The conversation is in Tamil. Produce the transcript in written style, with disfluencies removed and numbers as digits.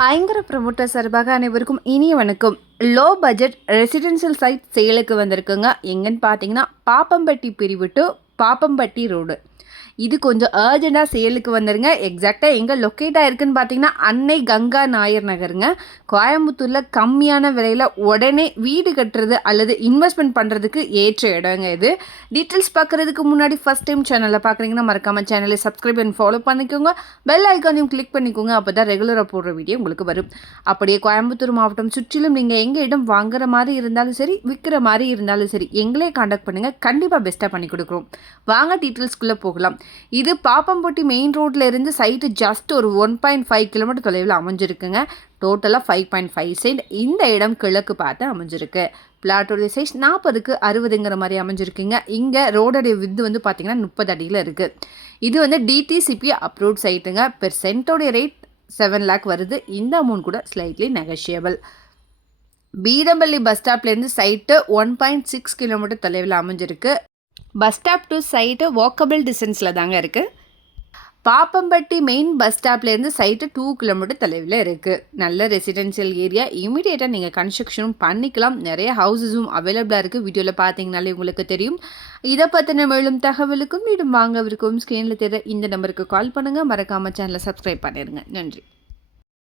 ஐங்கர ப்ரமோட்டர் சார்பாக அனைவருக்கும் இனிய வணக்கம். லோ பட்ஜெட் ரெசிடென்ஷியல் சைட் சேலுக்கு வந்திருக்குங்க. எங்கன்னு பார்த்தீங்கன்னா பாப்பம்பட்டி பிரிவு டு பாப்பம்பட்டி ரோடு. இது கொஞ்சம் அர்ஜென்ட்டாக சேலுக்கு வந்துருங்க. எக்ஸாக்டாக எங்கே லொக்கேட் ஆகிருக்குன்னு பார்த்தீங்கன்னா அன்னை கங்கா நாயர் நகருங்க. கோயம்புத்தூரில் கம்மியான விலையில் உடனே வீடு கட்டுறது அல்லது இன்வெஸ்ட்மெண்ட் பண்ணுறதுக்கு ஏற்ற இடங்க இது. டீட்டெயில்ஸ் பார்க்குறதுக்கு முன்னாடி ஃபஸ்ட் டைம் சேனலில் பார்க்குறீங்கன்னா மறக்காமல் சேனலை சப்ஸ்கிரைப் பண்ணி ஃபாலோ பண்ணிக்கோங்க. பெல் ஐக்கானையும் கிளிக் பண்ணிக்கோங்க. அப்போ தான் ரெகுலராக போடுற வீடியோ உங்களுக்கு வரும். அப்படியே கோயம்புத்தூர் மாவட்டம் சுற்றிலும் நீங்கள் எங்கள் இடம் வாங்குற மாதிரி இருந்தாலும் சரி, விற்கிற மாதிரி இருந்தாலும் சரி, எங்களே காண்டாக்ட் பண்ணுங்கள். கண்டிப்பாக பெஸ்ட்டாக பண்ணி கொடுக்குறோம். வாங்க டீட்டெயில்ஸ்குள்ளே போகலாம். இது பாப்பம்பட்டி மெயின் ரோட்ல இருந்து சைட்டு ஜஸ்ட் ஒரு 1.5 கிலோமீட்டர் தொலைவில் அமைஞ்சிருக்குங்க. டோட்டலாக 5.5 சென்ட். இந்த இடம் கிழக்கு பார்த்து அமைஞ்சிருக்கு. பிளாட்டோடைய சைஸ் 40க்கு 60ங்கிற மாதிரி அமைஞ்சிருக்குங்க. இங்கே ரோடோடைய வித்து வந்து பார்த்தீங்கன்னா 30 அடியில் இருக்குது. இது வந்து DTCP அப்ரூவ்ட் சைட்டுங்க. பெர் சென்ட்டோடைய ரேட் 7 lakh வருது. இந்த அமௌண்ட் கூட ஸ்லைட்லி நெகஷியபிள். பீடம்பள்ளி பஸ் ஸ்டாப்லேருந்து சைட்டு 1.6 கிலோமீட்டர் தொலைவில் அமைஞ்சிருக்கு. Bus stop to site walkable டிஸ்டன்ஸில் தாங்க இருக்குது. பாப்பம்பட்டி மெயின் பஸ் ஸ்டாப்லேருந்து சைட்டு 2 கிலோமீட்டர் தொலைவில் இருக்குது. நல்ல ரெசிடென்ஷியல் ஏரியா. இமீடியட்டாக நீங்கள் கன்ஸ்ட்ரக்ஷனும் பண்ணிக்கலாம். நிறைய ஹவுசஸும் அவைலபிளாக இருக்குது. வீடியோவில் பார்த்தீங்கனாலே உங்களுக்கு தெரியும். இதை பற்றின மேலும் தகவலுக்கும் வீடும் வாங்கவிருக்கும் ஸ்க்ரீனில் தெரிய இந்த நம்பருக்கு கால் பண்ணுங்கள். மறக்காமல் சேனலை சப்ஸ்கிரைப் பண்ணிடுங்க. நன்றி.